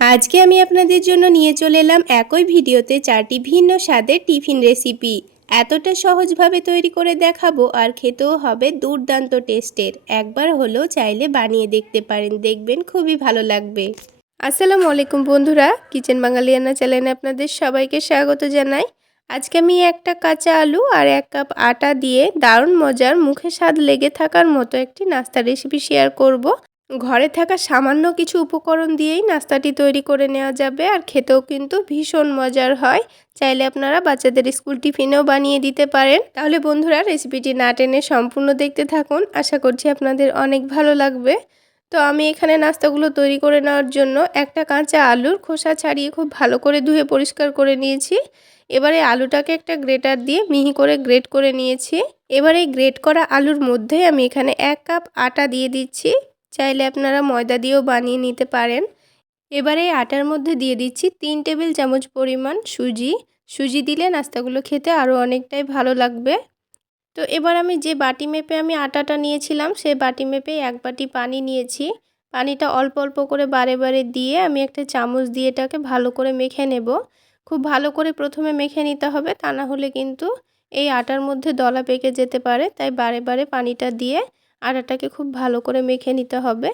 আজকে আমি আপনাদের জন্য নিয়ে চলে এলাম একই ভিডিওতে চারটি ভিন্ন স্বাদের টিফিন রেসিপি। এতটা সহজভাবে তৈরি করে দেখাবো আর খেতেও হবে দুর্দান্ত টেস্টের। একবার হলেও চাইলে বানিয়ে দেখতে পারেন, দেখবেন খুবই ভালো লাগবে। আসসালামু আলাইকুম বন্ধুরা, কিচেন বাঙালিয়ানা চ্যানেলে আপনাদের সবাইকে স্বাগত জানাই। আজকে আমি একটা কাঁচা আলু আর এক কাপ আটা দিয়ে দারুণ মজার মুখে স্বাদ লেগে থাকার মতো একটি নাস্তা রেসিপি শেয়ার করব। ঘরে থাকা সামান্য কিছু উপকরণ দিয়েই নাস্তাটি তৈরি করে নেওয়া যাবে, আর খেতেও কিন্তু ভীষণ মজার হয়। চাইলে আপনারা বাচ্চাদের স্কুল টিফিনেও বানিয়ে দিতে পারেন। তাহলে বন্ধুরা, রেসিপিটি না টেনে সম্পূর্ণ দেখতে থাকুন। আশা করছি আপনাদের অনেক ভালো লাগবে। তো আমি এখানে নাস্তাগুলো তৈরি করে নেওয়ার জন্য একটা কাঁচা আলুর খোসা ছাড়িয়ে খুব ভালো করে ধুয়ে পরিষ্কার করে নিয়েছি। এবারে আলুটাকে একটা গ্রেটার দিয়ে মিহি করে গ্রেট করে নিয়েছি। এবারে গ্রেট করা আলুর মধ্যে আমি এখানে এক কাপ আটা দিয়ে দিচ্ছি। চাইলে আপনারা ময়দা দিয়েও বানিয়ে নিতে পারেন। এবারে আটার মধ্যে দিয়ে দিচ্ছি তিন টেবিল চামচ পরিমাণ সুজি। সুজি দিলে নাস্তাগুলো খেতে আরও অনেকটাই ভালো লাগবে। তো এবার আমি যে বাটি মেপে আমি আটাটা নিয়েছিলাম সেই বাটি মেপে এক বাটি পানি নিয়েছি। পানিটা অল্প অল্প করে বারে বারে দিয়ে আমি একটা চামচ দিয়ে এটাকে ভালো করে মেখে নেব। খুব ভালো করে প্রথমে মেখে নিতে হবে, তা না হলে কিন্তু এই আটার মধ্যে দলা পেকে যেতে পারে, তাই বারে বারে পানিটা দিয়ে আটাটাকে খুব ভালো করে মেখে নিতে হবে।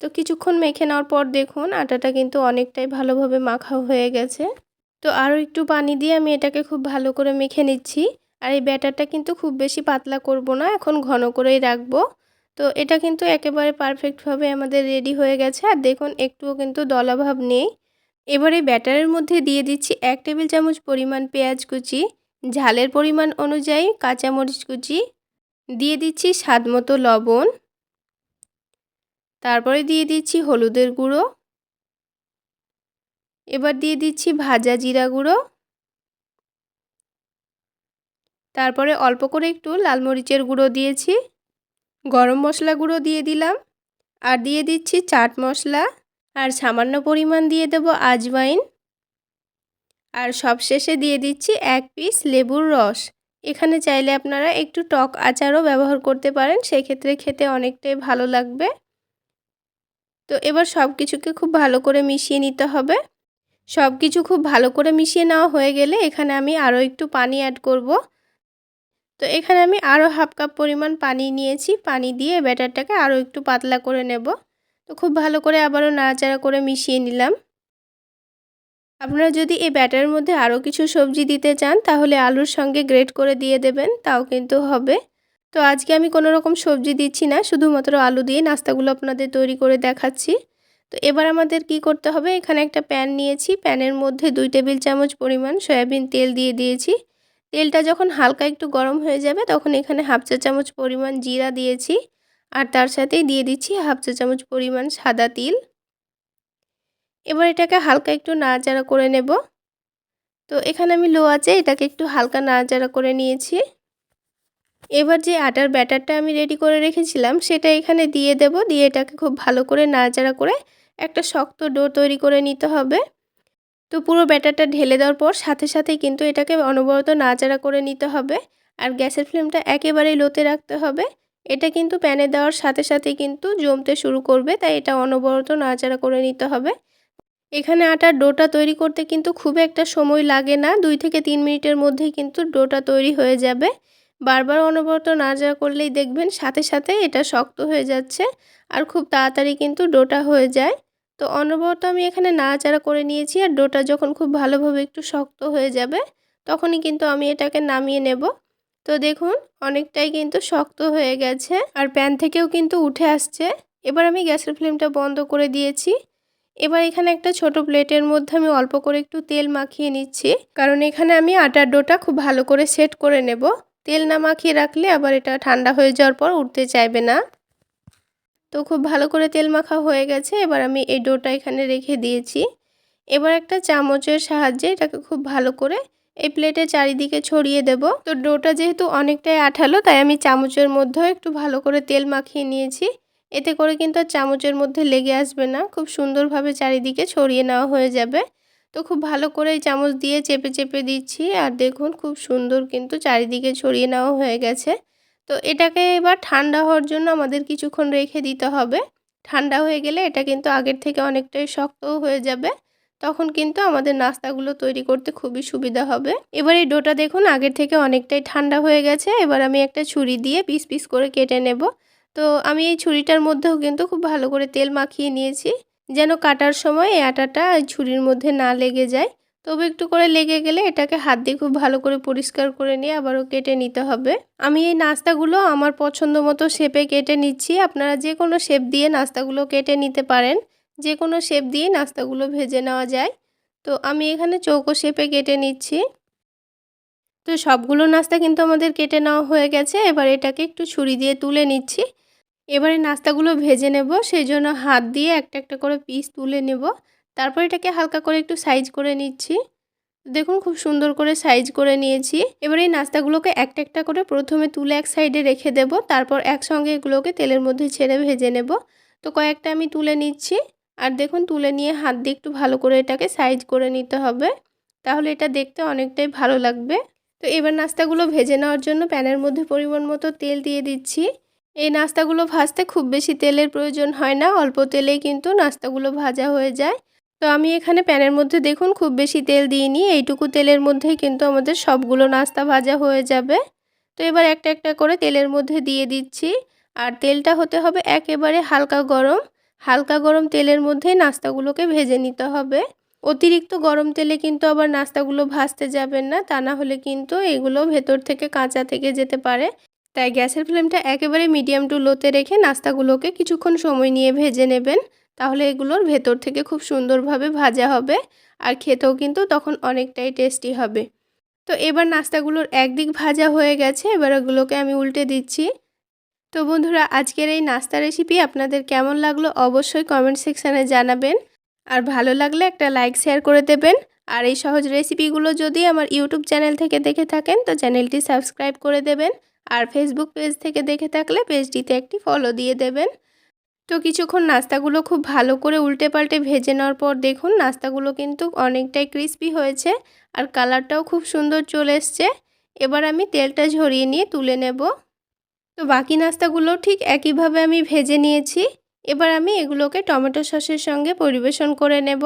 তো কিছুক্ষণ মেখে নেওয়ার পর দেখুন আটাটা কিন্তু অনেকটাই ভালোভাবে মাখা হয়ে গেছে। তো আরও একটু পানি দিয়ে আমি এটাকে খুব ভালো করে মেখে নিচ্ছি। আর এই ব্যাটারটা কিন্তু খুব বেশি পাতলা করব না, এখন ঘন করেই রাখব। তো এটা কিন্তু একেবারে পারফেক্টভাবে আমাদের রেডি হয়ে গেছে। আর দেখুন একটুও কিন্তু দলাভাব নেই। এবারে ব্যাটারের মধ্যে দিয়ে দিচ্ছি এক টেবিল চামচ পরিমাণ পেঁয়াজ কুচি, ঝালের পরিমাণ অনুযায়ী কাঁচামরিচ কুচি দিয়ে দিচ্ছি স্বাদ মতো লবণ। তারপরে দিয়ে দিচ্ছি হলুদের গুঁড়ো। এবার দিয়ে দিচ্ছি ভাজা জিরা গুঁড়ো। তারপরে অল্প করে একটু লাল মরিচের গুঁড়ো দিয়েছি। গরম মশলা গুঁড়ো দিয়ে দিলাম। আর দিয়ে দিচ্ছি চাট মশলা। আর সামান্য পরিমাণ দিয়ে দেব আজওয়াইন। আর সবশেষে দিয়ে দিচ্ছি এক পিস লেবুর রস। এখানে চাইলে আপনারা একটু টক আচারও ব্যবহার করতে পারেন, সেক্ষেত্রে খেতে অনেকটাই ভালো লাগবে। তো এবার সব কিছুকে খুব ভালো করে মিশিয়ে নিতে হবে। সব কিছু খুব ভালো করে মিশিয়ে নেওয়া হয়ে গেলে এখানে আমি আরও একটু পানি অ্যাড করব। তো এখানে আমি আরও হাফ কাপ পরিমাণ পানি নিয়েছি, পানি দিয়ে ব্যাটারটাকে আরও একটু পাতলা করে নেব। তো খুব ভালো করে আবারও নাড়াচাড়া করে মিশিয়ে নিলাম। আপনারা যদি এই ব্যাটারের মধ্যে আরও কিছু সবজি দিতে চান, তাহলে আলুর সঙ্গে গ্রেট করে দিয়ে দেবেন, তাও কিন্তু হবে। তো আজকে আমি কোনো রকম সবজি দিচ্ছি না, শুধুমাত্র আলু দিয়ে নাস্তাগুলো আপনাদের তৈরি করে দেখাচ্ছি। তো এবার আমাদের কি করতে হবে, এখানে একটা প্যান নিয়েছি, প্যানের মধ্যে দুই টেবিল চামচ পরিমাণ সয়াবিন তেল দিয়ে দিয়েছি। তেলটা যখন হালকা একটু গরম হয়ে যাবে, তখন এখানে হাফ চা চামচ পরিমাণ জিরা দিয়েছি, আর তার সাথেই দিয়ে দিচ্ছি হাফ চা চামচ পরিমাণ সাদা তিল। এবার এটাকে হালকা একটু নাড়াচাড়া করে নেব। তো এখানে আমি লো আছে এটাকে একটু হালকা নাড়াচাড়া করে নিয়েছি। এবার যে আটার ব্যাটারটা আমি রেডি করে রেখেছিলাম, সেটা এখানে দিয়ে দেব। দিয়ে এটাকে খুব ভালো করে নাড়াচাড়া করে একটা শক্ত ডো তৈরি করে নিতে হবে। তো পুরো ব্যাটারটা ঢেলে দেওয়ার পর সাথে সাথে কিন্তু এটাকে অনবরত নাড়াচাড়া করে নিতে হবে। আর গ্যাসের ফ্লেমটা একেবারেই লোতে রাখতে হবে। এটা কিন্তু প্যানে দেওয়ার সাথে সাথে কিন্তু জমতে শুরু করবে, তাই এটা অনবরত নাড়াচাড়া করে নিতে হবে। এখানে আটার ডোটা তৈরি করতে কিন্তু খুব একটা সময় লাগে না। দুই থেকে তিন মিনিটের মধ্যেই কিন্তু ডোটা তৈরি হয়ে যাবে। বারবার অনবরত নাড়াচাড়া করলেই দেখবেন সাথে সাথে এটা শক্ত হয়ে যাচ্ছে আর খুব তাড়াতাড়ি কিন্তু ডোটা হয়ে যায়। তো অনবরত আমি এখানে নাড়াচাড়া করে নিয়েছি আর ডোটা যখন খুব ভালোভাবে একটু শক্ত হয়ে যাবে তখনই কিন্তু আমি এটাকে নামিয়ে নেব। তো দেখুন অনেকটাই কিন্তু শক্ত হয়ে গেছে আর প্যান থেকেও কিন্তু উঠে আসছে। এবার আমি গ্যাসের ফ্লেমটা বন্ধ করে দিয়েছি। এবার এখানে একটা ছোট প্লেটের মধ্যে আমি অল্প করে একটু তেল মাখিয়ে নিচ্ছি। কারণ এখানে আমি আটার ডোটা খুব ভালো করে সেট করে নেব। তেল না মাখিয়ে রাখলে আবার এটা ঠান্ডা হয়ে যাওয়ার পর উঠতে চাইবে না। তো খুব ভালো করে তেল মাখা হয়ে গেছে, এবার আমি এই ডোটা এখানে রেখে দিয়েছি। এবার একটা চামচের সাহায্যে এটাকে খুব ভালো করে এই প্লেটে চারিদিকে ছড়িয়ে দেব। তো ডোটা যেহেতু অনেকটাই আঠালো, তাই আমি চামচের মধ্যেও একটু ভালো করে তেল মাখিয়ে নিয়েছি। এতে করে কিন্তু আর চামচের মধ্যে লেগে আসবে না। খুব সুন্দরভাবে চারিদিকে ছড়িয়ে নেওয়া হয়ে যাবে। তো খুব ভালো করে চামচ দিয়ে চেপে চেপে দিচ্ছি আর দেখুন খুব সুন্দর কিন্তু চারিদিকে ছড়িয়ে নেওয়া হয়ে গেছে। তো এটাকে এবার ঠান্ডা হওয়ার জন্য আমাদের কিছুক্ষণ রেখে দিতে হবে। ঠান্ডা হয়ে গেলে এটা কিন্তু আগের থেকে অনেকটাই শক্তও হয়ে যাবে। তখন কিন্তু আমাদের নাস্তাগুলো তৈরি করতে খুবই সুবিধা হবে। এবার এই ডোটা দেখুন আগের থেকে অনেকটাই ঠান্ডা হয়ে গেছে। এবার আমি একটা ছুরি দিয়ে পিস পিস করে কেটে নেব। তো আমি এই ছুরিটার মধ্যেও কিন্তু খুব ভালো করে তেল মাখিয়ে নিয়েছি, যেন কাটার সময় এই আটাটা ছুরির মধ্যে না লেগে যায়। তবে একটু করে লেগে গেলে এটাকে হাত দিয়ে খুব ভালো করে পরিষ্কার করে নিয়ে আবারও কেটে নিতে হবে। আমি এই নাস্তাগুলো আমার পছন্দ মতো শেপে কেটে নিচ্ছি। আপনারা যে কোনো শেপ দিয়ে নাস্তাগুলো কেটে নিতে পারেন। যে কোনো শেপ দিয়ে নাস্তাগুলো ভেজে নেওয়া যায়। তো আমি এখানে চৌকো শেপে কেটে নিচ্ছি। তো সবগুলো নাস্তা কিন্তু আমাদের কেটে নেওয়া হয়ে গেছে। এবার এটাকে একটু ছুরি দিয়ে তুলে নিচ্ছি। এবারে নাস্তাগুলো ভেজে নেব সেই জন্য হাত দিয়ে একটা একটা করে পিস তুলে নেব। তারপর এটাকে হালকা করে একটু সাইজ করে নিচ্ছি। দেখুন খুব সুন্দর করে সাইজ করে নিয়েছি। এবার এই নাস্তাগুলোকে একটা একটা করে প্রথমে তুলে এক সাইডে রেখে দেব, তারপর একসঙ্গে এগুলোকে তেলের মধ্যে ছেড়ে ভেজে নেব। তো কয়েকটা আমি তুলে নিচ্ছি। আর দেখুন তুলে নিয়ে হাত দিয়ে একটু ভালো করে এটাকে সাইজ করে নিতে হবে। তাহলে এটা দেখতে অনেকটাই ভালো লাগবে। তো এবার নাস্তাগুলো ভেজে নেওয়ার জন্য প্যানের মধ্যে পরিমাণ মতো তেল দিয়ে দিচ্ছি। এই নাস্তাগুলো ভাজতে খুব বেশি তেলের প্রয়োজন হয় না, অল্প তেলেই কিন্তু নাস্তাগুলো ভাজা হয়ে যায়। তো আমি এখানে প্যানের মধ্যে দেখুন খুব বেশি তেল দিইনি, এইটুকু তেলের মধ্যেই কিন্তু আমাদের সবগুলো নাস্তা ভাজা হয়ে যাবে। তো এবার একটা একটা করে তেলের মধ্যে দিয়ে দিচ্ছি। আর তেলটা হতে হবে একেবারে হালকা গরম। হালকা গরম তেলের মধ্যে নাস্তাগুলোকে ভেজে নিতে হবে। অতিরিক্ত গরম তেলে কিন্তু আবার নাস্তাগুলো ভাজতে যাবেন না, তা না হলে কিন্তু এগুলো ভেতর থেকে কাঁচা থেকে যেতে পারে। তাই গ্যাসের ফ্লেমটা একেবারে মিডিয়াম টু লোতে রেখে নাস্তাগুলোকে কিছুক্ষণ সময় নিয়ে ভেজে নেবেন। তাহলে এগুলোর ভেতর থেকে খুব সুন্দরভাবে ভাজা হবে আর খেতেও কিন্তু তখন অনেকটাই টেস্টি হবে। তো এবার নাস্তাগুলোর একদিক ভাজা হয়ে গেছে, এবার ওগুলোকে আমি উল্টে দিচ্ছি। তো বন্ধুরা, আজকের এই নাস্তা রেসিপি আপনাদের কেমন লাগল অবশ্যই কমেন্ট সেকশানে জানাবেন। আর ভালো লাগলে একটা লাইক, শেয়ার করে দেবেন। আর এই সহজ রেসিপিগুলো যদি আমার ইউটিউব চ্যানেল থেকে দেখে থাকেন, তো চ্যানেলটি সাবস্ক্রাইব করে দেবেন। আর ফেসবুক পেজ থেকে দেখে থাকলে পেজটিতে একটি ফলো দিয়ে দেবেন। তো কিছুক্ষণ নাস্তাগুলো খুব ভালো করে উল্টে পাল্টে ভেজে নেওয়ার পর দেখুন, নাস্তাগুলো কিন্তু অনেকটাই ক্রিস্পি হয়েছে আর কালারটাও খুব সুন্দর চলে এসছে। এবার আমি তেলটা ঝরিয়ে নিয়ে তুলে নেব। তো বাকি নাস্তাগুলো ঠিক একইভাবে আমি ভেজে নিয়েছি। এবার আমি এগুলোকে টমেটো সসের সঙ্গে পরিবেশন করে নেব।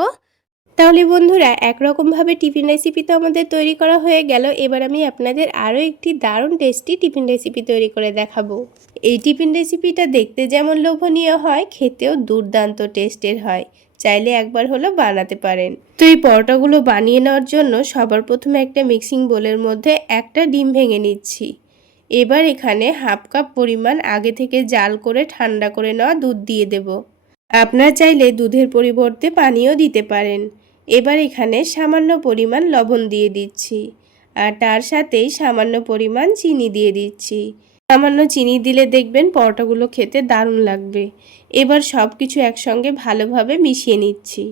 তাহলে বন্ধুরা, একরকমভাবে টিফিন রেসিপি তো আমাদের তৈরি করা হয়ে গেল। এবার আমি আপনাদের আরও একটি দারুণ টেস্টি টিফিন রেসিপি তৈরি করে দেখাবো। এই টিফিন রেসিপিটা দেখতে যেমন লোভনীয় হয়, খেতেও দুর্দান্ত টেস্টের হয়। চাইলে একবার হলো বানাতে পারেন। তো এই পরোটাগুলো বানিয়ে নেওয়ার জন্য সবার প্রথমে একটা মিক্সিং বোলের মধ্যে একটা ডিম ভেঙে নিচ্ছি। এবার এখানে হাফ কাপ পরিমাণ আগে থেকে জাল করে ঠান্ডা করে নেওয়া দুধ দিয়ে দেব। আপনার চাইলে দুধের পরিবর্তে পানিও দিতে পারেন। এবার এখানে সামান্য পরিমাণ লবণ দিয়ে দিচ্ছি। আর তার সাথেই সামান্য পরিমাণ চিনি দিয়ে দিচ্ছি। সামান্য চিনি দিলে দেখবেন পরোটাগুলো খেতে দারুণ লাগবে। এবার সব কিছু একসঙ্গে ভালোভাবে মিশিয়ে নিচ্ছি।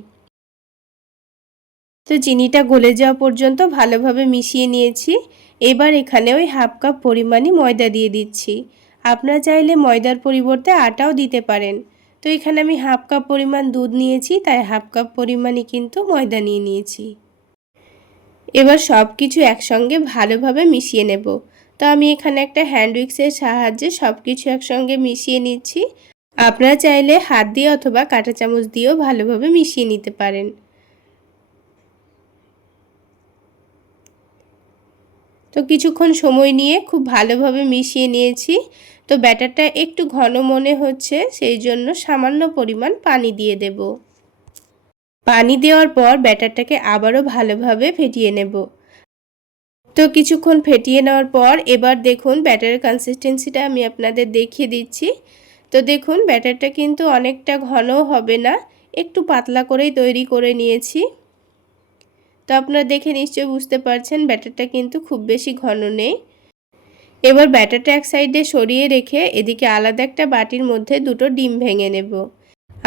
তো চিনিটা গলে যাওয়া পর্যন্ত ভালোভাবে মিশিয়ে নিয়েছি। এবার এখানে ওই হাফ কাপ পরিমাণই ময়দা দিয়ে দিচ্ছি। আপনারা চাইলে ময়দার পরিবর্তে আটাও দিতে পারেন। তো এখানে আমি হাফ কাপ পরিমাণ দুধ নিয়েছি, তাই হাফ কাপ পরিমাণই কিন্তু ময়দা নিয়ে নিয়েছি। এবার সব কিছু একসঙ্গে ভালোভাবে মিশিয়ে নেব। তো আমি এখানে একটা হ্যান্ড উইক্সের সাহায্যে সব কিছু একসঙ্গে মিশিয়ে নিচ্ছি। আপনারা চাইলে হাত দিয়ে অথবা কাঁটা চামচ দিয়েও ভালোভাবে মিশিয়ে নিতে পারেন। তো কিছুক্ষণ সময় নিয়ে খুব ভালোভাবে মিশিয়ে নিয়েছি। তো ব্যাটারটা একটু ঘন মনে হচ্ছে, সেই জন্য সামান্য পরিমাণ পানি দিয়ে দেব। পানি দেওয়ার পর ব্যাটারটাকে আবারও ভালোভাবে ফেটিয়ে নেব। তো কিছুক্ষণ ফেটিয়ে নেওয়ার পর এবার দেখুন ব্যাটারের কনসিস্টেন্সিটা আমি আপনাদের দেখিয়ে দিচ্ছি। তো দেখুন ব্যাটারটা কিন্তু অনেকটা ঘনও হবে না, একটু পাতলা করেই তৈরি করে নিয়েছি। তো আপনারা দেখে নিশ্চয়ই বুঝতে পারছেন ব্যাটারটা কিন্তু খুব বেশি ঘন নেই। এবার ব্যাটারটা এক সাইডে সরিয়ে রেখে এদিকে আলাদা একটা বাটির মধ্যে দুটো ডিম ভেঙে নেব।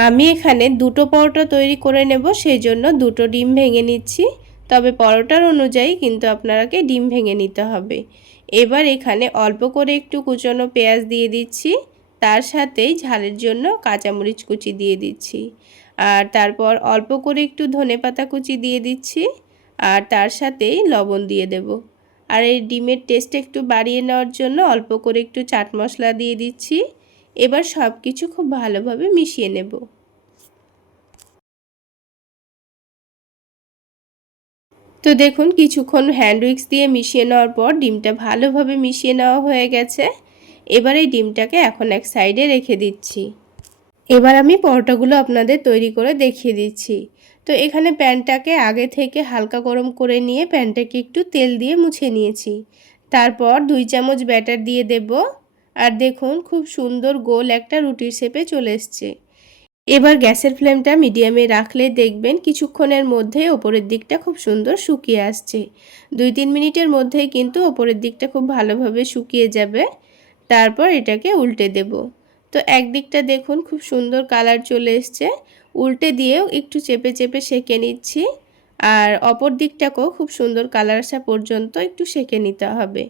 আমি এখানে দুটো পরোটা তৈরি করে নেব সেই জন্য দুটো ডিম ভেঙে নিচ্ছি। তবে পরোটার অনুযায়ী কিন্তু আপনারাকে ডিম ভেঙে নিতে হবে। এবার এখানে অল্প করে একটু কুচনো পেঁয়াজ দিয়ে দিচ্ছি, তার সাথেই ঝালের জন্য কাঁচামরিচ কুচি দিয়ে দিচ্ছি। আর তারপর অল্প করে একটু ধনে পাতা কুচি দিয়ে দিচ্ছি। আর তার সাথেই লবণ দিয়ে দেব। আর এই ডিমের টেস্ট একটু বাড়িয়ে নেওয়ার জন্য অল্প করে একটু চাট মশলা দিয়ে দিচ্ছি। এবার সব কিছু খুব ভালোভাবে মিশিয়ে নেব। তো দেখুন, কিছুক্ষণ হ্যান্ড উইক্স দিয়ে মিশিয়ে নেওয়ার পর ডিমটা ভালোভাবে মিশিয়ে নেওয়া হয়ে গেছে। এবার এই ডিমটাকে এখন এক সাইডে রেখে দিচ্ছি। এবার আমি পরোটাগুলো আপনাদের তৈরি করে দেখিয়ে দিচ্ছি। তো এখানে প্যানটাকে আগে থেকে হালকা গরম করে নিয়ে প্যানটাকে একটু তেল দিয়ে মুছে নিয়েছি। তারপর দুই চামচ ব্যাটার দিয়ে দেব। আর দেখুন, খুব সুন্দর গোল একটা রুটির শেপে চলে এসছে। এবার গ্যাসের ফ্লেমটা মিডিয়ামে রাখলে দেখবেন কিছুক্ষণের মধ্যে ওপরের দিকটা খুব সুন্দর শুকিয়ে আসছে। দুই তিন মিনিটের মধ্যেই কিন্তু ওপরের দিকটা খুব ভালোভাবে শুকিয়ে যাবে। তারপর এটাকে উল্টে দেব। তো একদিকটা দেখুন, খুব সুন্দর কালার চলে এসছে। উল্টে দিয়েও একটু চেপে চেপে সেঁকে নিচ্ছি। আর অপর দিকটাকেও খুব সুন্দর কালার আসা পর্যন্ত একটু সেঁকে নিতে হবে।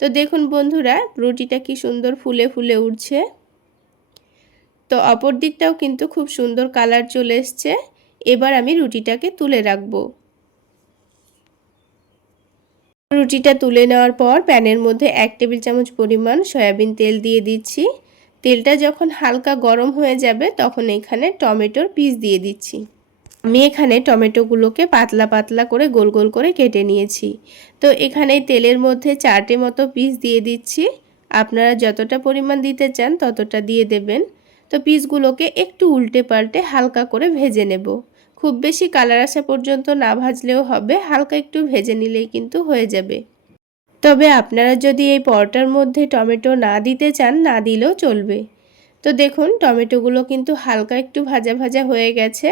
তো দেখুন বন্ধুরা, রুটিটা কি সুন্দর ফুলে ফুলে উঠছে তো অপর দিকটাও কিন্তু খুব সুন্দর কালার চলে এসছে। এবার আমি রুটিটাকে তুলে রাখব। রুটিটা তুলে নেওয়ার পর প্যানের মধ্যে এক টেবিল চামচ পরিমাণ সয়াবিন তেল দিয়ে দিচ্ছি। তেলটা যখন হালকা গরম হয়ে যাবে, তখন এখানে টমেটোর পিস দিয়ে দিচ্ছি। আমি এখানে টমেটোগুলোকে পাতলা পাতলা করে গোল গোল করে কেটে নিয়েছি। তো এখানে তেলের মধ্যে চারটে মতো পিস দিয়ে দিচ্ছি। আপনারা যতটা পরিমাণ দিতে চান ততটা দিয়ে দেবেন। তো পিসগুলোকে একটু উল্টে পাল্টে হালকা করে ভেজে নেব। খুব বেশি কালার আসা পর্যন্ত না ভাজলেও হবে, হালকা একটু ভেজে নিলেই কিন্তু হয়ে যাবে। তবে আপনারা যদি এই পরোটার মধ্যে টমেটো না দিতে চান, না দিলেও চলবে। তো দেখুন, টমেটোগুলো কিন্তু হালকা একটু ভাজা ভাজা হয়ে গেছে।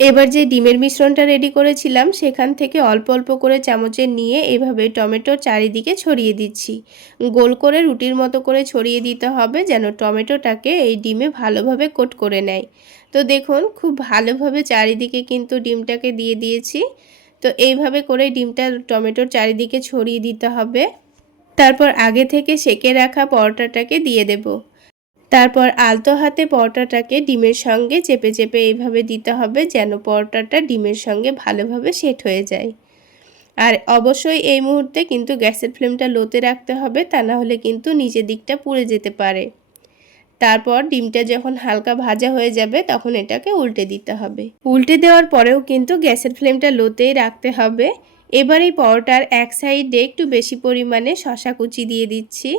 এবার যে ডিমের মিশ্রণটা রেডি করেছিলাম, সেখান থেকে অল্প অল্প করে চামচে নিয়ে এভাবে টমেটোর চারিদিকে ছড়িয়ে দিচ্ছি। গোল করে রুটির মতো করে ছড়িয়ে দিতে হবে যেন টমেটোটাকে এই ডিমে ভালোভাবে কোট করে নেয়। তো দেখুন, খুব ভালোভাবে চারিদিকে কিন্তু ডিমটাকে দিয়ে দিয়েছি। তো এইভাবে করে ডিমটা টমেটোর চারিদিকে ছড়িয়ে দিতে হবে। তারপর আগে থেকে সেকে রাখা পরোটাটাকে দিয়ে দেব। তারপর আলতো হাতে পরোটাটাকে ডিমের সঙ্গে চেপে চেপে এইভাবে দিতে হবে যেন পরোটাটা ডিমের সঙ্গে ভালোভাবে সেট হয়ে যায়। আর অবশ্যই এই মুহূর্তে কিন্তু গ্যাসের ফ্লেমটা লোতে রাখতে হবে, তা না হলে কিন্তু নিচের দিকটা পুড়ে যেতে পারে। তারপর ডিমটা যখন হালকা ভাজা হয়ে যাবে, তখন এটাকে উল্টে দিতে হবে। উল্টে দেওয়ার পরেও কিন্তু গ্যাসের ফ্লেমটা লোতেই রাখতে হবে। এবার এই পরোটার এক সাইডে একটু বেশি পরিমাণে শশা কুচি দিয়ে দিচ্ছি।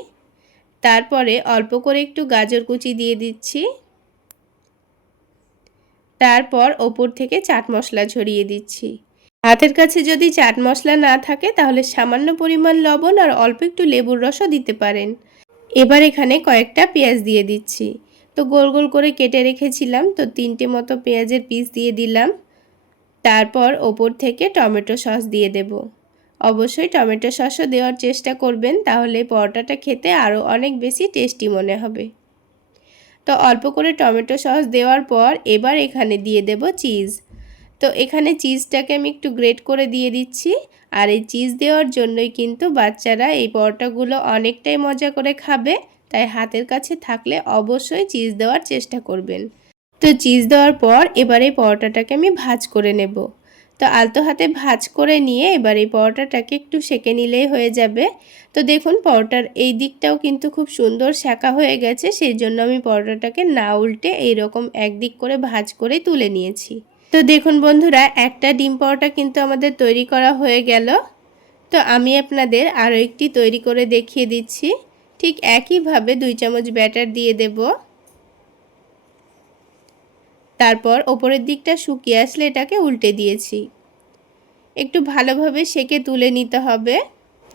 তারপরে অল্প করে একটু গাজর কুচি দিয়ে দিচ্ছি। তারপর ওপর থেকে চাট মশলা ছড়িয়ে দিচ্ছি। হাতের কাছে যদি চাট মশলা না থাকে, তাহলে সামান্য পরিমাণ লবণ আর অল্প একটু লেবুর রসও দিতে পারেন। এবার এখানে কয়েকটা পেঁয়াজ দিয়ে দিচ্ছি। তো গোল গোল করে কেটে রেখেছিলাম, তো তিনটে মতো পেঁয়াজের পিস দিয়ে দিলাম। তারপর ওপর থেকে টমেটো সস দিয়ে দেব। অবশ্যই টমেটো সসও দেওয়ার চেষ্টা করবেন, তাহলে পরোটাটা খেতে আরও অনেক বেশি টেস্টি মনে হবে। তো অল্প করে টমেটো সস দেওয়ার পর এবার এখানে দিয়ে দেব চিজ তো এখানে চিজটাকে আমি একটু গ্রেট করে দিয়ে দিচ্ছি। আর এই চিজ দেওয়ার জন্যই কিন্তু বাচ্চারা এই পরোটাগুলো অনেকটাই মজা করে খাবে। তাই হাতের কাছে থাকলে অবশ্যই চিজ দেওয়ার চেষ্টা করবেন। তো চিজ দেওয়ার পর এবার এই পরোটাটাকে আমি ভাজ করে নেব। তো আলতো হাতে ভাজ করে নিয়ে এবার এই পরোটাটাকে একটু সেকে নিলেই হয়ে যাবে। তো দেখুন পরোটার এই দিকটাও কিন্তু খুব সুন্দর শাঁকা হয়ে গেছে। সেই জন্য আমি পরোটাটাকে না উল্টে এইরকম একদিক করে ভাজ করে তুলে নিয়েছি। তো দেখুন বন্ধুরা, একটা ডিম পাওয়াটা কিন্তু আমাদের তৈরি করা হয়ে গেল। তো আমি আপনাদের আরও একটি তৈরি করে দেখিয়ে দিচ্ছি। ঠিক একইভাবে দুই চামচ ব্যাটার দিয়ে দেব। তারপর ওপরের দিকটা শুকিয়ে আসলে এটাকে উল্টে দিয়েছি। একটু ভালোভাবে সেকে তুলে নিতে হবে।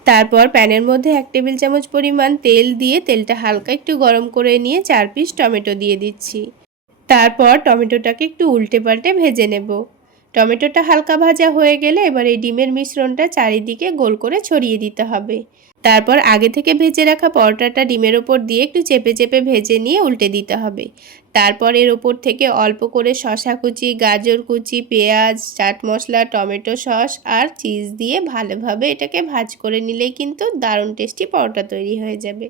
তারপর প্যানের মধ্যে এক টেবিল চামচ পরিমাণ তেল দিয়ে তেলটা হালকা একটু গরম করে নিয়ে চার পিস টমেটো দিয়ে দিচ্ছি। তারপর টমেটোটাকে একটু উল্টে পাল্টে ভেজে নেব। টমেটোটা হালকা ভাজা হয়ে গেলে এবার এই ডিমের মিশ্রণটা চারিদিকে গোল করে ছড়িয়ে দিতে হবে। তারপর আগে থেকে ভেজে রাখা পরোটাটা ডিমের ওপর দিয়ে একটু চেপে চেপে ভেজে নিয়ে উল্টে দিতে হবে। তারপর এর ওপর থেকে অল্প করে শশা কুচি, গাজর কুচি, পেঁয়াজ, চাট মশলা, টমেটো সস আর চিজ দিয়ে ভালোভাবে এটাকে ভাজ করে নিলেই কিন্তু দারুণ টেস্টি পরোটা তৈরি হয়ে যাবে।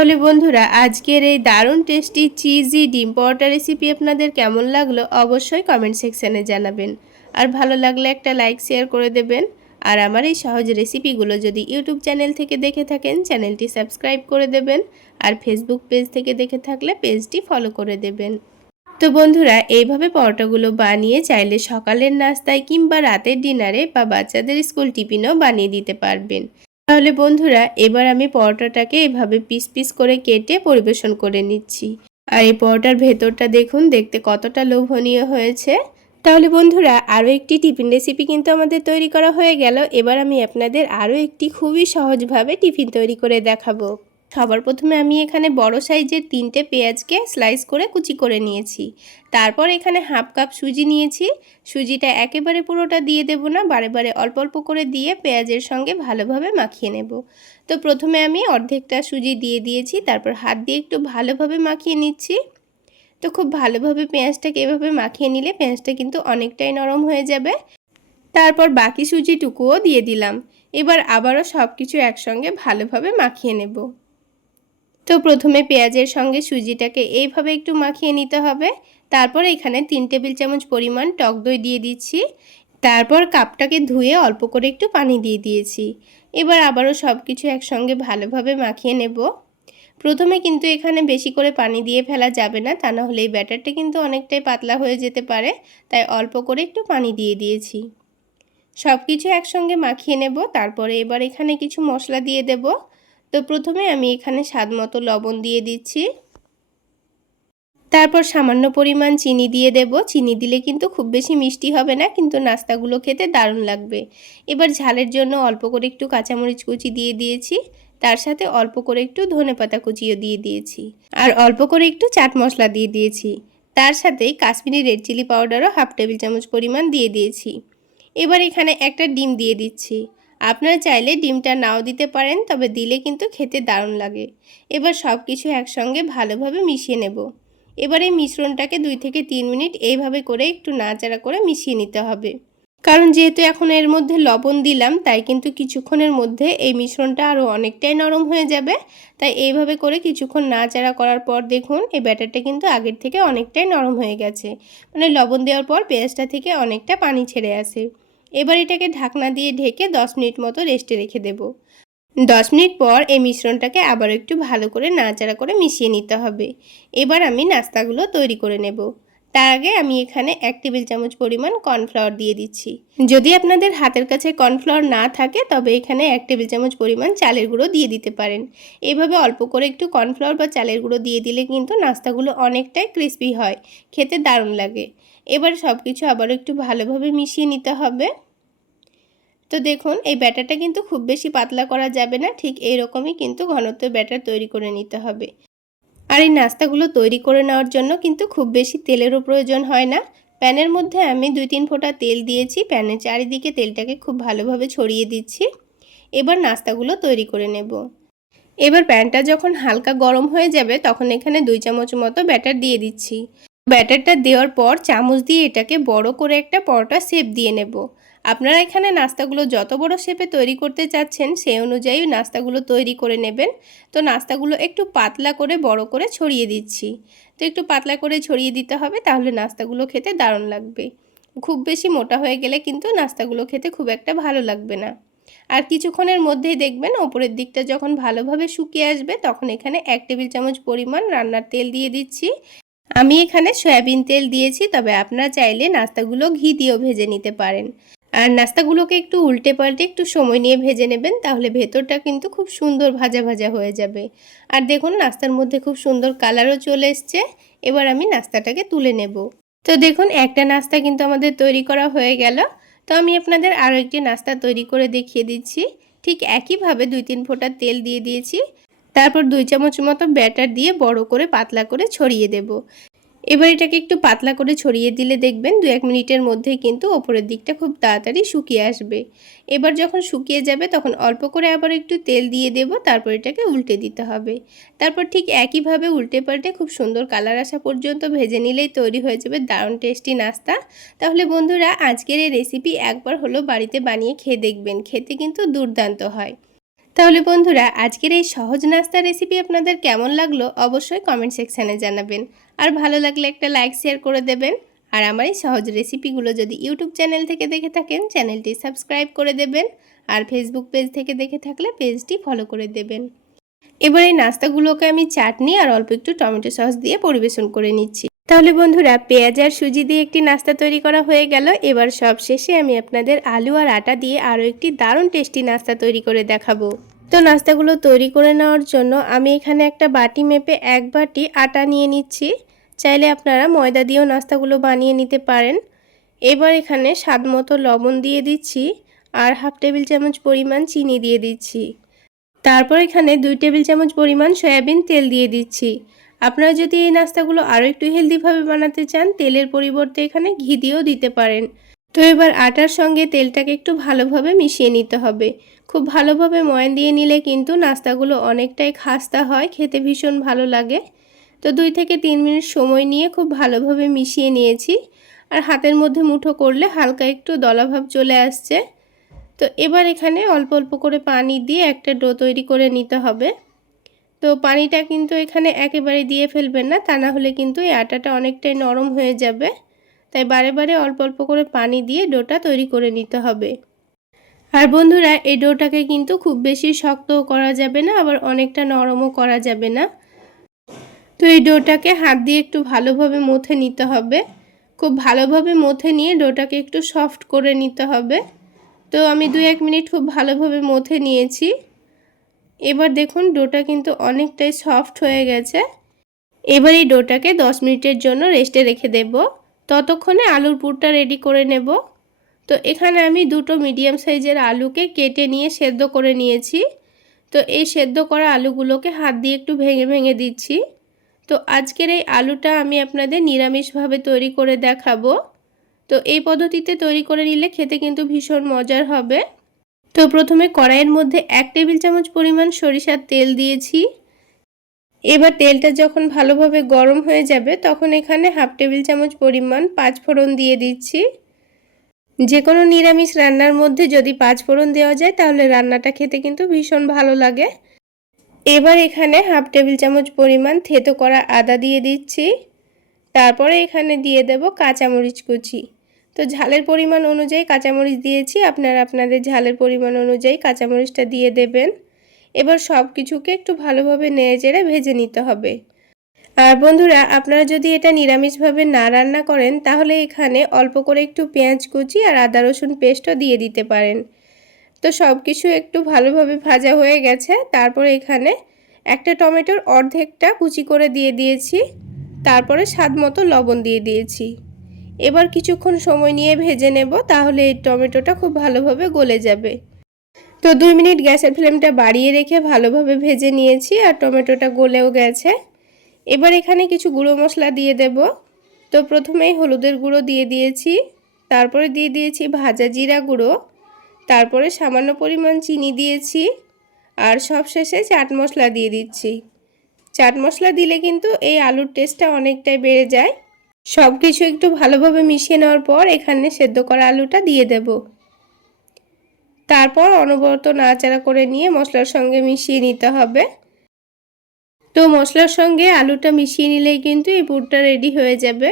তাহলে বন্ধুরা, আজকের এই দারুণ টেস্টি চিজি ডিম পরোটা রেসিপি আপনাদের কেমন লাগল অবশ্যই কমেন্ট সেকশানে জানাবেন। আর ভালো লাগলে একটা লাইক শেয়ার করে দেবেন। আর আমার এই সহজ রেসিপিগুলো যদি ইউটিউব চ্যানেল থেকে দেখে থাকেন চ্যানেলটি সাবস্ক্রাইব করে দেবেন। আর ফেসবুক পেজ থেকে দেখে থাকলে পেজটি ফলো করে দেবেন। তো বন্ধুরা, এইভাবে পরোটাগুলো বানিয়ে চাইলে সকালের নাস্তায় কিংবা রাতের ডিনারে বা বাচ্চাদের স্কুল টিফিনও বানিয়ে দিতে পারবেন। তাহলে বন্ধুরা, এবার আমি পরোটাটাকে এভাবে পিস পিস করে কেটে পরিবেশন করে নিচ্ছি। আর এই পরোটার ভেতরটা দেখুন, দেখতে কতটা লোভনীয় হয়েছে। তাহলে বন্ধুরা, আরও একটি টিফিন রেসিপি কিন্তু আমাদের তৈরি করা হয়ে গেল। এবার আমি আপনাদের আরও একটি খুবই সহজভাবে টিফিন তৈরি করে দেখাবো। সবার প্রথমে আমি এখানে বড় সাইজের তিনটে পেঁয়াজকে স্লাইস করে কুচি করে নিয়েছি। তারপর এখানে হাফ কাপ সুজি নিয়েছি। সুজিটা একেবারে পুরোটা দিয়ে দেব না, বারে বারে অল্প অল্প করে দিয়ে পেঁয়াজের সঙ্গে ভালোভাবে মাখিয়ে নেব। তো প্রথমে আমি অর্ধেকটা সুজি দিয়ে দিয়েছি, তারপর হাত দিয়ে একটু ভালোভাবে মাখিয়ে নিচ্ছি। তো খুব ভালোভাবে পেঁয়াজটাকে এভাবে মাখিয়ে নিলে পেঁয়াজটা কিন্তু অনেকটাই নরম হয়ে যাবে। তারপর বাকি সুজিটুকুও দিয়ে দিলাম। এবার আবারও সব কিছু একসঙ্গে ভালোভাবে মাখিয়ে নেব। তো প্রথমে পেঁয়াজের সঙ্গে সুজিটাকে এইভাবে একটু মাখিয়ে নিতে হবে। তারপর এখানে তিন টেবিল চামচ পরিমাণ টক দই দিয়ে দিচ্ছি। তারপর কাপটাকে ধুয়ে অল্প করে একটু পানি দিয়ে দিয়েছি। এবার আবারও সব কিছু একসঙ্গে ভালোভাবে মাখিয়ে নেব। প্রথমে কিন্তু এখানে বেশি করে পানি দিয়ে ফেলা যাবে না, তা না হলে এই ব্যাটারটা কিন্তু অনেকটাই পাতলা হয়ে যেতে পারে, তাই অল্প করে একটু পানি দিয়ে দিয়েছি। সব কিছু একসঙ্গে মাখিয়ে নেব, তারপরে এবার এখানে কিছু মশলা দিয়ে দেব। তো প্রথমে আমি এখানে স্বাদ মতো লবণ দিয়ে দিচ্ছি। তারপর সামান্য পরিমাণ চিনি দিয়ে দেব। চিনি দিলে কিন্তু খুব বেশি মিষ্টি হবে না, কিন্তু নাস্তাগুলো খেতে দারুণ লাগবে। এবার ঝালের জন্য অল্প করে একটু কাঁচামরিচ কুচি দিয়ে দিয়েছি। তার সাথে অল্প করে একটু ধনে পাতা কুচিও দিয়ে দিয়েছি। আর অল্প করে একটু চাট মশলা দিয়ে দিয়েছি। তার সাথেই কাশ্মীরি রেড চিলি পাউডারও হাফ টেবিল চামচ পরিমাণ দিয়ে দিয়েছি। এবার এখানে একটা ডিম দিয়ে দিচ্ছি। আপনারা চাইলে ডিমটা নাও দিতে পারেন, তবে দিলে কিন্তু খেতে দারুণ লাগে। এবার সব কিছু একসঙ্গে ভালোভাবে মিশিয়ে নেব। এবার এই মিশ্রণটাকে দুই থেকে তিন মিনিট এইভাবে করে একটু নাড়াচাড়া করে মিশিয়ে নিতে হবে। কারণ যেহেতু এখন এর মধ্যে লবণ দিলাম, তাই কিন্তু কিছুক্ষণের মধ্যে এই মিশ্রণটা আরও অনেকটাই নরম হয়ে যাবে। তাই এইভাবে করে কিছুক্ষণ নাড়াচাড়া করার পর দেখুন, এই ব্যাটারটা কিন্তু আগের থেকে অনেকটাই নরম হয়ে গেছে। মানে লবণ দেওয়ার পর পেঁয়াজটা থেকে অনেকটা পানি ছেড়ে আসে। এবার এটাকে ঢাকনা দিয়ে ঢেকে দশ মিনিট মতো রেস্টে রেখে দেব। দশ মিনিট পর এই মিশ্রণটাকে আবার একটু ভালো করে নাড়াচাড়া করে মিশিয়ে নিতে হবে। এবার আমি নাস্তাগুলো তৈরি করে নেব। তার আগে আমি এখানে এক টেবিল চামচ পরিমাণ কর্নফ্লাওয়ার দিয়ে দিচ্ছি। যদি আপনাদের হাতের কাছে কর্নফ্লাওয়ার না থাকে, তবে এখানে এক টেবিল চামচ পরিমাণ চালের গুঁড়ো দিয়ে দিতে পারেন। এভাবে অল্প করে একটু কর্নফ্লাওয়ার বা চালের গুঁড়ো দিয়ে দিলে কিন্তু নাস্তাগুলো অনেকটাই ক্রিস্পি হয়, খেতে দারুণ লাগে। এবার সব কিছু আবার একটু ভালোভাবে মিশিয়ে নিতে হবে। তো দেখুন, এই ব্যাটারটা কিন্তু খুব বেশি পাতলা করা যাবে না, ঠিক এইরকমই কিন্তু ঘনত্ব ব্যাটার তৈরি করে নিতে হবে। আর এই নাস্তাগুলো তৈরি করে নেওয়ার জন্য কিন্তু খুব বেশি তেলেরও প্রয়োজন হয় না। প্যানের মধ্যে আমি দুই তিন ফোঁটা তেল দিয়েছি প্যানের চারিদিকে তেলটাকে খুব ভালোভাবে ছড়িয়ে দিচ্ছি। এবার নাস্তাগুলো তৈরি করে নেব। এবার প্যানটা যখন হালকা গরম হয়ে যাবে, তখন এখানে দুই চামচ মতো ব্যাটার দিয়ে দিচ্ছি। ব্যাটারটা দেওয়ার পর চামচ দিয়ে এটাকে বড় করে একটা পরোটা শেপ দিয়ে নেব। আপনারা এখানে নাস্তাগুলো যত বড় শেপে তৈরি করতে চাচ্ছেন সেই অনুযায়ী নাস্তাগুলো তৈরি করে নেবেন। তো নাস্তাগুলো একটু পাতলা করে বড় করে ছড়িয়ে দিচ্ছি। তো একটু পাতলা করে ছড়িয়ে দিতে হবে, তাহলে নাস্তাগুলো খেতে দারুণ লাগবে। খুব বেশি মোটা হয়ে গেলে কিন্তু নাস্তাগুলো খেতে খুব একটা ভালো লাগবে না। আর কিছুক্ষণের মধ্যেই দেখবেন ওপরের দিকটা যখন ভালোভাবে শুকিয়ে আসবে, তখন এখানে এক টেবিল চামচ পরিমাণ রান্নার তেল দিয়ে দিচ্ছি। আমি এখানে সয়াবিন তেল দিয়েছি, তবে আপনারা চাইলে নাস্তাগুলো ঘি দিয়েও ভেজে নিতে পারেন। আর নাস্তাগুলোকে একটু উল্টে পাল্টে একটু সময় নিয়ে ভেজে নেবেন, তাহলে ভেতরটা কিন্তু খুব সুন্দর ভাজা ভাজা হয়ে যাবে। আর দেখুন, নাস্তার মধ্যে খুব সুন্দর কালারও চলে এসছে। এবার আমি নাস্তাটাকে তুলে নেব। তো দেখুন, একটা নাস্তা কিন্তু আমাদের তৈরি করা হয়ে গেল। তো আমি আপনাদের আরও একটি নাস্তা তৈরি করে দেখিয়ে দিচ্ছি। ঠিক একইভাবে দুই তিন ফোঁটা তেল দিয়ে দিয়েছি। তারপর দুই চামচ মতো ব্যাটার দিয়ে বড় করে পাতলা করে ছড়িয়ে দেব। এবার এটাকে একটু পাতলা করে ছড়িয়ে দিলে দেখবেন দু এক মিনিটের মধ্যেই কিন্তু ওপরের দিকটা খুব তাড়াতাড়ি শুকিয়ে আসবে। এবার যখন শুকিয়ে যাবে তখন অল্প করে আবার একটু তেল দিয়ে দেব, তারপর এটাকে উল্টে দিতে হবে। তারপর ঠিক একইভাবে উল্টে পাল্টে খুব সুন্দর কালার আসা পর্যন্ত ভেজে নিলেই তৈরি হয়ে যাবে দারুণ টেস্টি নাস্তা। তাহলে বন্ধুরা, আজকের এই রেসিপি একবার হলো বাড়িতে বানিয়ে খেয়ে দেখবেন, খেতে কিন্তু দুর্দান্ত হয়। তাহলে বন্ধুরা, আজকের এই সহজ নাস্তা রেসিপি আপনাদের কেমন লাগল অবশ্যই কমেন্ট সেকশানে জানাবেন। আর ভালো লাগলে একটা লাইক শেয়ার করে দেবেন। আর আমার এই সহজ রেসিপিগুলো যদি ইউটিউব চ্যানেল থেকে দেখে থাকেন চ্যানেলটি সাবস্ক্রাইব করে দেবেন। আর ফেসবুক পেজ থেকে দেখে থাকলে পেজটি ফলো করে দেবেন। এবার এই নাস্তাগুলোকে আমি চাটনি আর অল্প একটু টমেটো সস দিয়ে পরিবেশন করে নিচ্ছি। তাহলে বন্ধুরা, পেঁয়াজ আর সুজি দিয়ে একটি নাস্তা তৈরি করা হয়ে গেল। এবার সব শেষে আমি আপনাদের আলু আর আটা দিয়ে আরও একটি দারুণ টেস্টি নাস্তা তৈরি করে দেখাবো। তো নাস্তাগুলো তৈরি করে নেওয়ার জন্য আমি এখানে একটা বাটি মেপে এক বাটি আটা নিয়ে নিচ্ছি। চাইলে আপনারা ময়দা দিয়েও নাস্তাগুলো বানিয়ে নিতে পারেন। এবার এখানে স্বাদ মতো লবণ দিয়ে দিচ্ছি আর হাফ টেবিল চামচ পরিমাণ চিনি দিয়ে দিচ্ছি। তারপর এখানে দুই টেবিল চামচ পরিমাণ সয়াবিন তেল দিয়ে দিচ্ছি। আপনারা যদি এই নাস্তাগুলো আরও একটু হেলদিভাবে বানাতে চান, তেলের পরিবর্তে এখানে ঘি দিয়েও দিতে পারেন। তো এবার আটার সঙ্গে তেলটাকে একটু ভালোভাবে মিশিয়ে নিতে হবে। খুব ভালোভাবে ময়ান দিয়ে নিলে কিন্তু নাস্তাগুলো অনেকটাই খাস্তা হয়, খেতে ভীষণ ভালো লাগে। তো দুই থেকে তিন মিনিট সময় নিয়ে খুব ভালোভাবে মিশিয়ে নিয়েছি। আর হাতের মধ্যে মুঠো করলে হালকা একটু দলাভাব চলে আসছে। তো এবার এখানে অল্প অল্প করে পানি দিয়ে একটা ডো তৈরি করে নিতে হবে। তো পানিটা কিন্তু এখানে একেবারে দিয়ে ফেলবেন না, তা না হলে কিন্তু এই আটাটা অনেকটাই নরম হয়ে যাবে। তাই বারে বারে অল্প অল্প করে পানি দিয়ে ডোটা তৈরি করে নিতে হবে। আর বন্ধুরা, এই ডোটাকে কিন্তু খুব বেশি শক্তও করা যাবে না, আবার অনেকটা নরমও করা যাবে না। তো এই ডোটাকে হাত দিয়ে একটু ভালোভাবে মথে নিতে হবে। খুব ভালোভাবে মথে নিয়ে ডোটাকে একটু সফট করে নিতে হবে। তো আমি দু এক মিনিট খুব ভালোভাবে মথে নিয়েছি। এবার দেখুন ডোটা কিন্তু অনেকটাই সফট হয়ে গেছে। এবার এই ডোটাকে দশ মিনিটের জন্য রেস্টে রেখে দেব। ততক্ষণে আলুর পুরটা রেডি করে নেব। তো এখানে আমি দুটো মিডিয়াম সাইজের আলুকে কেটে নিয়ে সেদ্ধ করে নিয়েছি। তো এই সেদ্ধ করা আলুগুলোকে হাত দিয়ে একটু ভেঙে ভেঙে দিচ্ছি। তো আজকের এই আলুটা আমি আপনাদের নিরামিষভাবে তৈরি করে দেখাবো। তো এই পদ্ধতিতে তৈরি করে নিলে খেতে কিন্তু ভীষণ মজার হবে। তো প্রথমে কড়াইয়ের মধ্যে এক টেবিল চামচ পরিমাণ সরিষার তেল দিয়েছি। এবার তেলটা যখন ভালোভাবে গরম হয়ে যাবে, তখন এখানে হাফ টেবিল চামচ পরিমাণ পাঁচ ফোড়ন দিয়ে দিচ্ছি। যে কোনো নিরামিষ রান্নার মধ্যে যদি পাঁচ ফোড়ন দেওয়া যায়, তাহলে রান্নাটা খেতে কিন্তু ভীষণ ভালো লাগে। এবার এখানে হাফ টেবিল চামচ পরিমাণ থেতো করা আদা দিয়ে দিচ্ছি। তারপরে এখানে দিয়ে দেব কাঁচামরিচ কুচি। তো ঝালের পরিমাণ অনুযায়ী কাঁচামরিচ দিয়েছি। আপনারা আপনাদের ঝালের পরিমাণ অনুযায়ী কাঁচামরিচটা দিয়ে দেবেন। এবার সব কিছুকে একটু ভালোভাবে নেড়ে চেড়ে ভেজে নিতে হবে। আর বন্ধুরা, আপনারা যদি এটা নিরামিষভাবে না রান্না করেন, তাহলে এখানে অল্প করে একটু পেঁয়াজ কুচি আর আদা রসুন পেস্টও দিয়ে দিতে পারেন। তো সব কিছু একটু ভালোভাবে ভাজা হয়ে গেছে। তারপর এখানে একটা টমেটোর অর্ধেকটা কুচি করে দিয়ে দিয়েছি। তারপরে স্বাদ মতো লবণ দিয়ে দিয়েছি। এবার কিছুক্ষণ সময় নিয়ে ভেজে নেব, তাহলে এই টমেটোটা খুব ভালোভাবে গলে যাবে। তো দুই মিনিট গ্যাসের ফ্লেমটা বাড়িয়ে রেখে ভালোভাবে ভেজে নিয়েছি আর টমেটোটা গলেও গেছে। এবার এখানে কিছু গুঁড়ো মশলা দিয়ে দেব। তো প্রথমেই হলুদের গুঁড়ো দিয়ে দিয়েছি, তারপরে দিয়ে দিয়েছি ভাজা জিরা গুঁড়ো, তারপরে সামান্য পরিমাণ চিনি দিয়েছি আর সব শেষে চাট মশলা দিয়ে দিচ্ছি। চাট মশলা দিলে কিন্তু এই আলুর টেস্টটা অনেকটাই বেড়ে যায়। সব কিছু একটু ভালোভাবে মিশিয়ে নেওয়ার পর এখানে সেদ্ধ করা আলুটা দিয়ে দেব। তারপর অনবরত নাড়াচাড়া করে নিয়ে মশলার সঙ্গে মিশিয়ে নিতে হবে। তো মশলার সঙ্গে আলুটা মিশিয়ে নিলেই কিন্তু এই পুরটা রেডি হয়ে যাবে।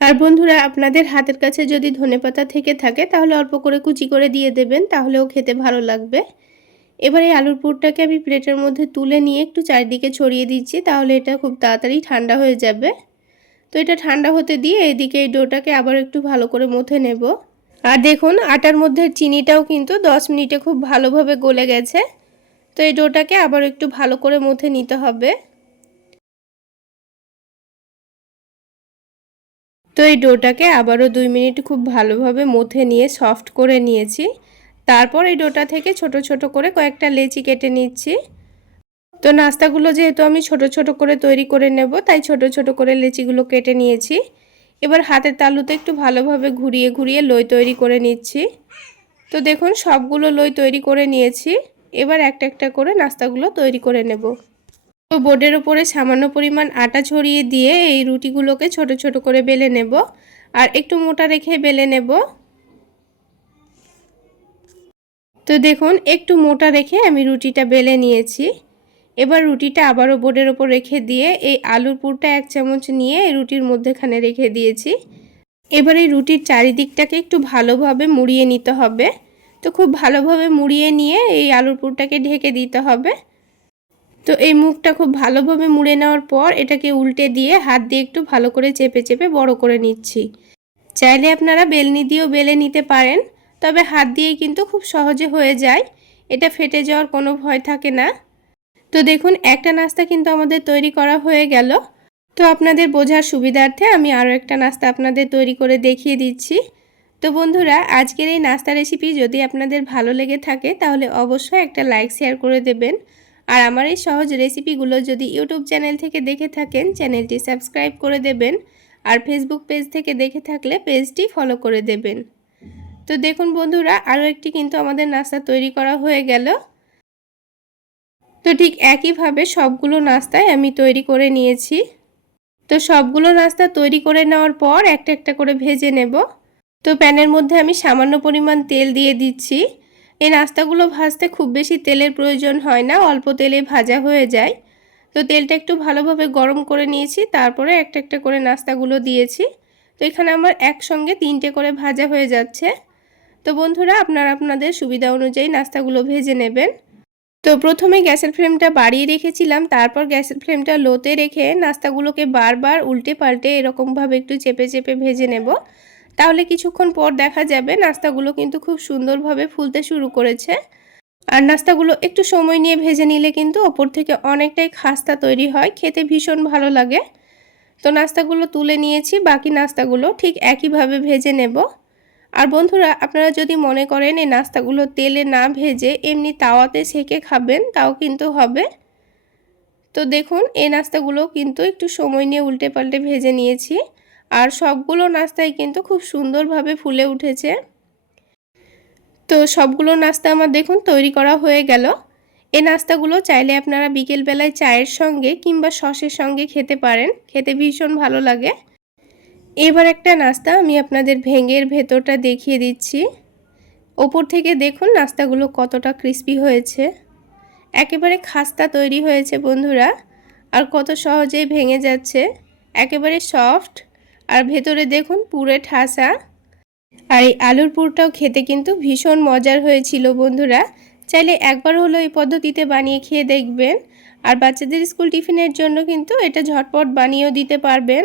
আর বন্ধুরা, আপনাদের হাতের কাছে যদি ধনেপাতা থেকে থাকে, তাহলে অল্প করে কুচি করে দিয়ে দেবেন, তাহলেও খেতে ভালো লাগবে। এবার এই আলুর পুরটাকে আমি প্লেটের মধ্যে তুলে নিয়ে একটু চারিদিকে ছড়িয়ে দিচ্ছি, তাহলে এটা খুব তাড়াতাড়ি ঠান্ডা হয়ে যাবে। তো এটা ঠান্ডা হতে দিয়ে এদিকে এই ডোটাকে আবার একটু ভালো করে মথে নেব। আর দেখুন, আটার মধ্যে চিনিটাও কিন্তু দশ মিনিটে খুব ভালোভাবে গলে গেছে। তো এই ডোটাকে আবার একটু ভালো করে মথে নিতে হবে। তো এই ডোটাকে আবারও দুই মিনিট খুব ভালোভাবে মথে নিয়ে সফট করে নিয়েছি। তারপর এই ডোটা থেকে ছোট ছোট করে কয়েকটা লেচি কেটে নিচ্ছি। তো নাস্তাগুলো যেহেতু আমি ছোট ছোট করে তৈরি করে নেব, তাই ছোট ছোট করে লেচিগুলো কেটে নিয়েছি। এবার হাতের তালুতে একটু ভালোভাবে ঘুরিয়ে ঘুরিয়ে লই তৈরি করে নিচ্ছি। তো দেখুন, সবগুলো লই তৈরি করে নিয়েছি। এবার একটা একটা করে নাস্তাগুলো তৈরি করে নেব। তো বোর্ডের ওপরে সামান্য পরিমাণ আটা ছড়িয়ে দিয়ে এই রুটিগুলোকে ছোট ছোট করে বেলে নেব আর একটু মোটা রেখে বেলে নেব। তো দেখুন, একটু মোটা রেখে আমি রুটিটা বেলে নিয়েছি। এবার রুটিটা আবারও বোর্ডের ওপর রেখে দিয়ে এই আলুর পুরটা এক চামচ নিয়ে রুটির মধ্যেখানে রেখে দিয়েছি। এবার এই রুটির চারিদিকটাকে একটু ভালোভাবে মুড়িয়ে নিতে হবে। তো খুব ভালোভাবে মুড়িয়ে নিয়ে এই আলুর পুরটাকে ঢেকে দিতে হবে। তো এই মুখটা খুব ভালোভাবে মুড়ে নেওয়ার পর এটাকে উল্টে দিয়ে হাত দিয়ে একটু ভালো করে চেপে চেপে বড় করে নিচ্ছি। চাইলে আপনারা বেলনি দিয়েও বেলে নিতে পারেন, তবে হাত দিয়েই কিন্তু খুব সহজে হয়ে যায়। এটা ফেটে যাওয়ার কোনো ভয় থাকে না। তো দেখুন, একটা নাস্তা কিন্তু আমাদের তৈরি করা হয়ে গেল। তো আপনাদের বোঝার সুবিধার্থে আমি আরও একটা নাস্তা আপনাদের তৈরি করে দেখিয়ে দিচ্ছি। তো বন্ধুরা, আজকের এই নাস্তা রেসিপি যদি আপনাদের ভালো লেগে থাকে, তাহলে অবশ্যই একটা লাইক, শেয়ার করে দেবেন। আর আমার এই সহজ রেসিপিগুলো যদি ইউটিউব চ্যানেল থেকে দেখে থাকেন, চ্যানেলটি সাবস্ক্রাইব করে দেবেন। আর ফেসবুক পেজ থেকে দেখে থাকলে পেজটি ফলো করে দেবেন। তো দেখুন বন্ধুরা, আরও একটি কিন্তু আমাদের নাস্তা তৈরি করা হয়ে গেল। তো ঠিক একইভাবে সবগুলো নাস্তায় আমি তৈরি করে নিয়েছি। তো সবগুলো নাস্তা তৈরি করে নেওয়ার পর একটা একটা করে ভেজে নেব। তো প্যানের মধ্যে আমি সামান্য পরিমাণ তেল দিয়ে দিচ্ছি। এই নাস্তাগুলো ভাজতে খুব বেশি তেলের প্রয়োজন হয় না, অল্প তেলে ভাজা হয়ে যায়। তো তেলটা একটু ভালোভাবে গরম করে নিয়েছি, তারপরে একটা একটা করে নাস্তাগুলো দিয়েছি। তো এখানে আমার একসঙ্গে তিনটে করে ভাজা হয়ে যাচ্ছে। তো বন্ধুরা, আপনারা আপনাদের সুবিধা অনুযায়ী নাস্তাগুলো ভেজে নেবেন। তো প্রথমে গ্যাসের ফ্লেমটা বাড়িয়ে রেখেছিলাম, তারপর গ্যাসের ফ্লেমটা লোতে রেখে নাস্তাগুলোকে বারবার উল্টে পাল্টে এরকমভাবে একটু চেপে চেপে ভেজে নেব। তাহলে কিছুক্ষণ পর দেখা যাবে নাস্তাগুলো কিন্তু খুব সুন্দরভাবে ফুলতে শুরু করেছে। আর নাস্তাগুলো একটু সময় নিয়ে ভেজে নিলে কিন্তু ওপর থেকে অনেকটাই খাস্তা তৈরি হয়, খেতে ভীষণ ভালো লাগে। তো নাস্তাগুলো তুলে নিয়েছি, বাকি নাস্তাগুলো ঠিক একইভাবে ভেজে নেব। আর বন্ধুরা, আপনারা যদি মনে করেন এই নাস্তাগুলো তেলে না ভেজে এমনি তাওয়াতে সেকে খাবেন, তাও কিন্তু হবে। তো দেখুন, এই নাস্তাগুলো কিন্তু একটু সময় নিয়ে উল্টে পাল্টে ভেজে নিয়েছি। আর সবগুলো নাস্তাই কিন্তু খুব সুন্দরভাবে ফুলে উঠেছে। তো সবগুলো নাস্তা আমার দেখুন তৈরি করা হয়ে গেল। এই নাস্তাগুলো চাইলে আপনারা বিকেলবেলায় চায়ের সঙ্গে কিংবা সসের সঙ্গে খেতে পারেন। খেতে ভীষণ ভালো লাগে। এবার একটা নাস্তা আমি আপনাদের ভেঙের ভেতরটা দেখিয়ে দিচ্ছি। ওপর থেকে দেখুন নাস্তাগুলো কতটা ক্রিস্পি হয়েছে। একেবারে খাস্তা তৈরি হয়েছে বন্ধুরা, আর কত সহজেই ভেঙে যাচ্ছে। একেবারে সফট, আর ভেতরে দেখুন পুরে ঠাসা। আর এই আলুর পুরটাও খেতে কিন্তু ভীষণ মজার হয়েছিল বন্ধুরা। চাইলে একবার হলো এই পদ্ধতিতে বানিয়ে খেয়ে দেখবেন। আর বাচ্চাদের স্কুল টিফিনের জন্য কিন্তু এটা ঝটপট বানিয়েও দিতে পারবেন।